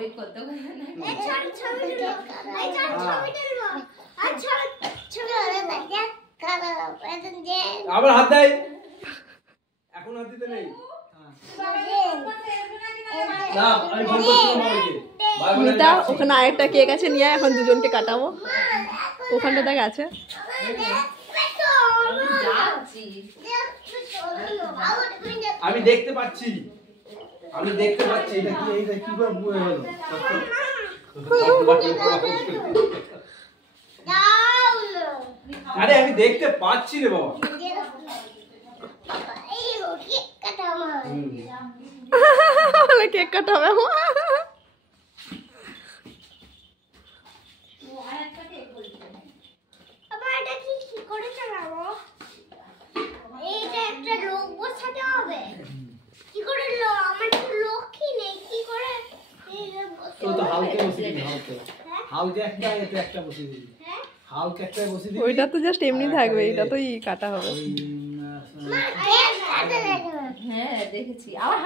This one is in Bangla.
ওই কত আবার হাত দেয় এখন হাত দিতে নেই মিতা ওখানে আরেকটা কেক আছে নিয়ে এখন দুজনকে কাটাবো ওখানটা দেখ আছে আমি দেখতে পাচ্ছি এটা কি করে বুয়ে হলো আরে আমি দেখতে পাচ্ছি রে বাবা কেক কাটাবে ওইটা তো জাস্ট এমনি থাকবে এটা তো কাটা হবে হ্যাঁ দেখেছি আবার